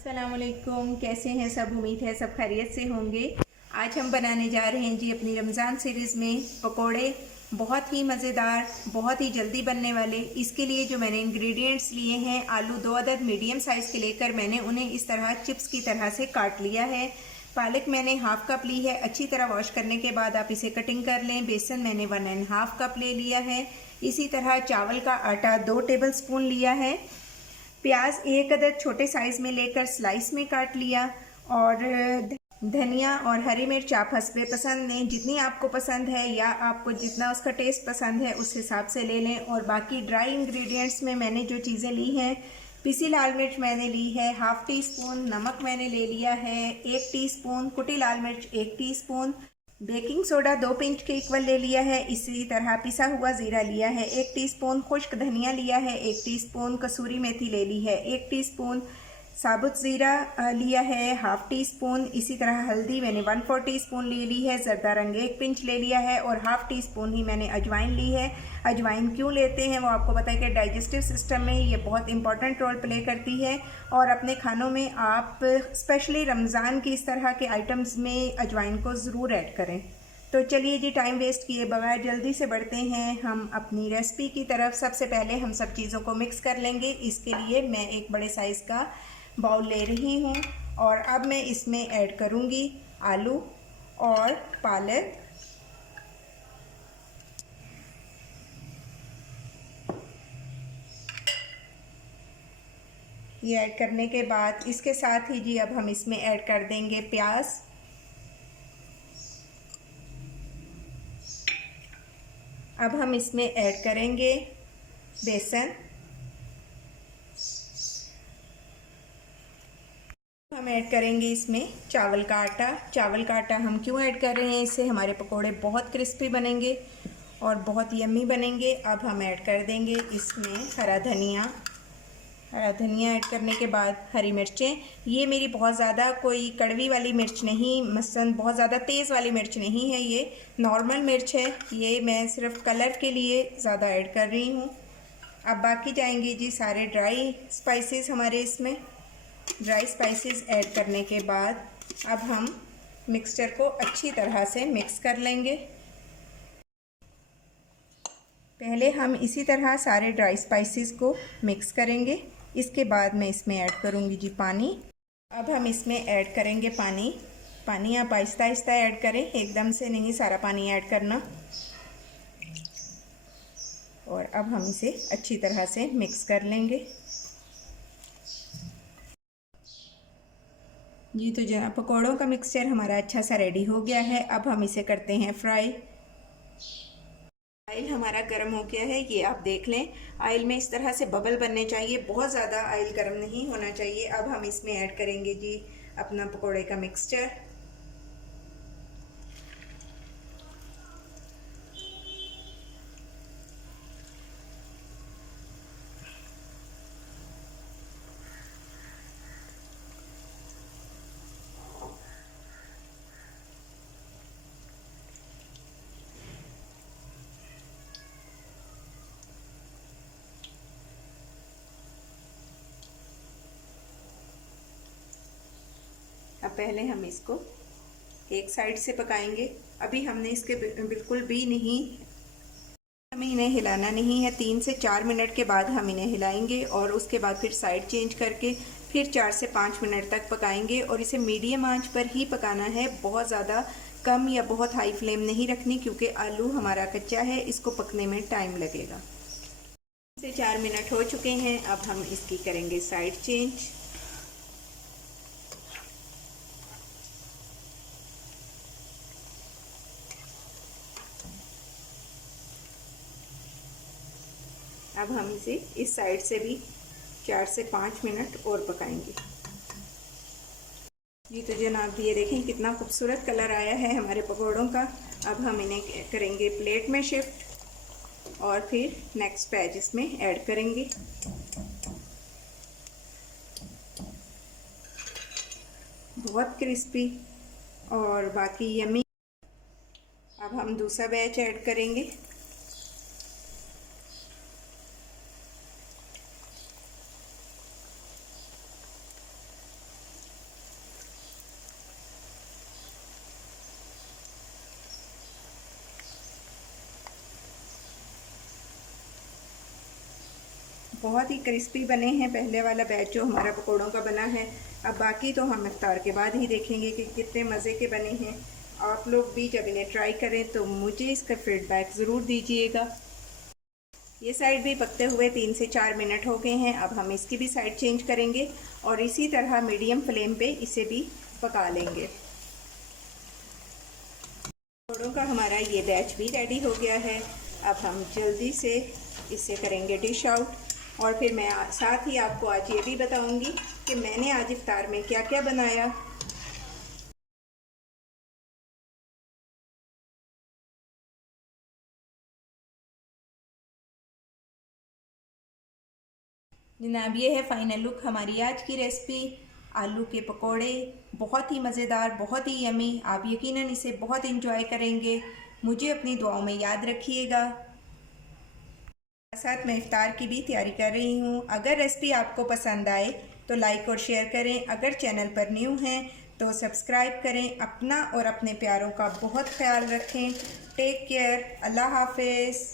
अस्सलामुअलैकुम, कैसे हैं सब। उम्मीद है सब खैरियत से होंगे। आज हम बनाने जा रहे हैं जी अपनी रमज़ान सीरीज़ में पकोड़े। बहुत ही मज़ेदार, बहुत ही जल्दी बनने वाले। इसके लिए जो मैंने इंग्रेडिएंट्स लिए हैं, आलू 2 अदद मीडियम साइज़ के लेकर मैंने उन्हें इस तरह चिप्स की तरह से काट लिया है। पालक मैंने हाफ कप ली है। अच्छी तरह वॉश करने के बाद आप इसे कटिंग कर लें। बेसन मैंने 1.5 कप ले लिया है। इसी तरह चावल का आटा 2 टेबल स्पून लिया है। प्याज 1 अदद छोटे साइज़ में लेकर स्लाइस में काट लिया। और धनिया और हरी मिर्च आप हस्बे पसंद लें, जितनी आपको पसंद है या आपको जितना उसका टेस्ट पसंद है उस हिसाब से ले लें। और बाकी ड्राई इंग्रेडिएंट्स में मैंने जो चीज़ें ली हैं, पिसी लाल मिर्च मैंने ली है हाफ टी स्पून, नमक मैंने ले लिया है 1 टीस्पून, कुटी लाल मिर्च 1 टीस्पून, बेकिंग सोडा 2 पिंच के इक्वल ले लिया है। इसी तरह पिसा हुआ ज़ीरा लिया है 1 टीस्पून, खुश्क धनिया लिया है 1 टीस्पून, कसूरी मेथी ले ली है 1 टीस्पून, साबुत ज़ीरा लिया है हाफ टी स्पून। इसी तरह हल्दी मैंने 1/4 टीस्पून ले ली है। ज़रदा रंग 1 पिंच ले लिया है और हाफ टी स्पून ही मैंने अजवाइन ली है। अजवाइन क्यों लेते हैं वो आपको पता है कि डाइजेस्टिव सिस्टम में ये बहुत इंपॉर्टेंट रोल प्ले करती है। और अपने खानों में आप स्पेशली रमज़ान की इस तरह के आइटम्स में अजवाइन को ज़रूर ऐड करें। तो चलिए जी, टाइम वेस्ट किए बगैर जल्दी से बढ़ते हैं हम अपनी रेसिपी की तरफ। सबसे पहले हम सब चीज़ों को मिक्स कर लेंगे। इसके लिए मैं एक बड़े साइज़ का बाउल ले रही हूँ और अब मैं इसमें ऐड करूँगी आलू और पालक। ये ऐड करने के बाद इसके साथ ही जी अब हम इसमें ऐड कर देंगे प्याज। अब हम इसमें ऐड करेंगे बेसन। हम ऐड करेंगे इसमें चावल का आटा। चावल का आटा हम क्यों ऐड कर रहे हैं, इससे हमारे पकोड़े बहुत क्रिस्पी बनेंगे और बहुत यम्मी बनेंगे। अब हम ऐड कर देंगे इसमें हरा धनिया। हरा धनिया ऐड करने के बाद हरी मिर्चें। ये मेरी बहुत ज़्यादा कोई कड़वी वाली मिर्च नहीं, मसलन बहुत ज़्यादा तेज़ वाली मिर्च नहीं है, ये नॉर्मल मिर्च है। ये मैं सिर्फ कलर के लिए ज़्यादा ऐड कर रही हूँ। अब बाकी जाएंगे जी सारे ड्राई स्पाइसेस हमारे इसमें। ड्राई स्पाइसेस ऐड करने के बाद अब हम मिक्सचर को अच्छी तरह से मिक्स कर लेंगे। पहले हम इसी तरह सारे ड्राई स्पाइसेस को मिक्स करेंगे। इसके बाद मैं इसमें ऐड करूँगी जी पानी। अब हम इसमें ऐड करेंगे पानी। पानी आप आहिस्ता आहिस्ता ऐड करें, एकदम से नहीं सारा पानी ऐड करना। और अब हम इसे अच्छी तरह से मिक्स कर लेंगे। जी तो जनाब, पकौड़ों का मिक्सचर हमारा अच्छा सा रेडी हो गया है। अब हम इसे करते हैं फ्राई। ऑयल हमारा गर्म हो गया है, ये आप देख लें। ऑयल में इस तरह से बबल बनने चाहिए, बहुत ज़्यादा ऑयल गर्म नहीं होना चाहिए। अब हम इसमें ऐड करेंगे जी अपना पकौड़े का मिक्सचर। अब पहले हम इसको एक साइड से पकाएंगे। अभी हमने इसके बिल्कुल भी नहीं, हमें इन्हें हिलाना नहीं है। 3 से 4 मिनट के बाद हम इन्हें हिलाएंगे और उसके बाद फिर साइड चेंज करके फिर 4 से 5 मिनट तक पकाएंगे। और इसे मीडियम आंच पर ही पकाना है, बहुत ज़्यादा कम या बहुत हाई फ्लेम नहीं रखनी, क्योंकि आलू हमारा कच्चा है, इसको पकने में टाइम लगेगा। 3 से 4 मिनट हो चुके हैं। अब हम इसकी करेंगे साइड चेंज। अब हम इसे इस साइड से भी 4 से 5 मिनट और पकाएंगे। जी तो जनाब, ये देखें कितना खूबसूरत कलर आया है हमारे पकौड़ों का। अब हम इन्हें करेंगे प्लेट में शिफ्ट और फिर नेक्स्ट बैच इसमें ऐड करेंगे। बहुत क्रिस्पी और बाकी यमी। अब हम दूसरा बैच ऐड करेंगे। बहुत ही क्रिस्पी बने हैं पहले वाला बैच जो हमारा पकौड़ों का बना है। अब बाकी तो हम इफ्तार के बाद ही देखेंगे कि कितने मज़े के बने हैं। आप लोग भी जब इन्हें ट्राई करें तो मुझे इसका फीडबैक ज़रूर दीजिएगा। ये साइड भी पकते हुए 3 से 4 मिनट हो गए हैं। अब हम इसकी भी साइड चेंज करेंगे और इसी तरह मीडियम फ्लेम पे इसे भी पका लेंगे। पकौड़ों का हमारा ये बैच भी रेडी हो गया है। अब हम जल्दी से इसे करेंगे डिश आउट और फिर मैं साथ ही आपको आज ये भी बताऊंगी कि मैंने आज इफ्तार में क्या क्या बनाया। जनाब ये है फ़ाइनल लुक हमारी आज की रेसिपी। आलू के पकोड़े बहुत ही मज़ेदार, बहुत ही यमी। आप यकीनन इसे बहुत इंजॉय करेंगे। मुझे अपनी दुआओं में याद रखिएगा। साथ मैं इफ्तार की भी तैयारी कर रही हूँ। अगर रेसिपी आपको पसंद आए तो लाइक और शेयर करें। अगर चैनल पर न्यू हैं तो सब्सक्राइब करें। अपना और अपने प्यारों का बहुत ख्याल रखें। Take care. अल्लाह हाफिज़।